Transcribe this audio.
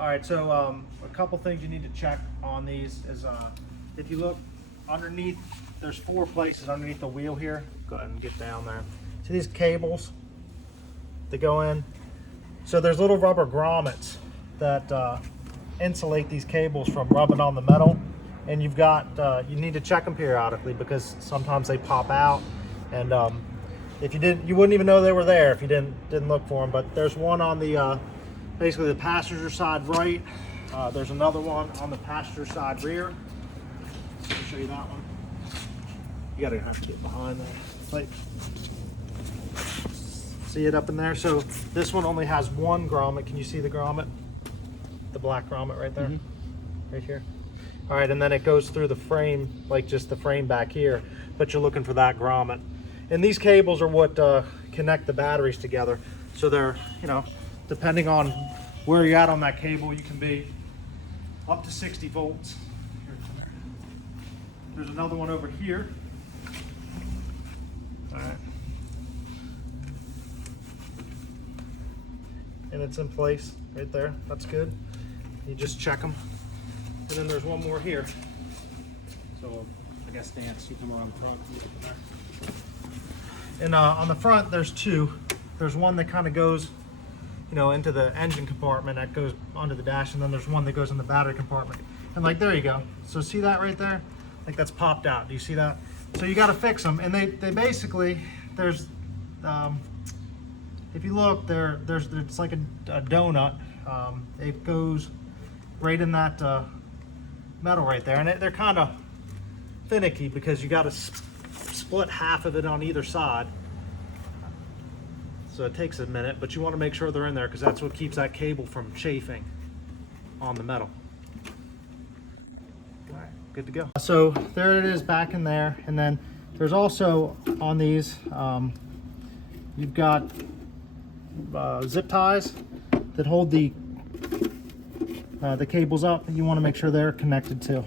All right, so a couple things you need to check on these is if you look underneath, there's 4 places underneath the wheel here. Go ahead and get down there. See these cables that go in? So there's little rubber grommets that insulate these cables from rubbing on the metal. And you've got, you need to check them periodically because sometimes they pop out. And if you didn't, you wouldn't even know they were there if you didn't look for them. But there's one on the, basically the passenger side right. There's another one on the passenger side rear. So I'll show you that one. You gotta have to get behind that. Like, see it up in there? So this one only has 1 grommet. Can you see the grommet? The black grommet right there, right here. All right, and then it goes through the frame, like just the frame back here, but you're looking for that grommet. And these cables are what connect the batteries together. So they're, you know, depending on where you're at on that cable, you can be up to 60 volts. There's another one over here. All right. And it's in place right there. That's good. You just check them. And then there's one more here. So I guess Dance, you come around the front. You open there. And on the front, there's 2. There's one that kind of goes, you know, into the engine compartment that goes onto the dash, and then there's one that goes in the battery compartment. And like, there you go. So see that right there? Like that's popped out. Do you see that? So you got to fix them. And they basically, there's, if you look, it's like a donut. It goes right in that metal right there, and they're kind of finicky because you got to split half of it on either side. So it takes a minute, but you want to make sure they're in there because that's what keeps that cable from chafing on the metal. All right, good to go. So there it is back in there, and then there's also on these, you've got zip ties that hold the cables up. You want to make sure they're connected too.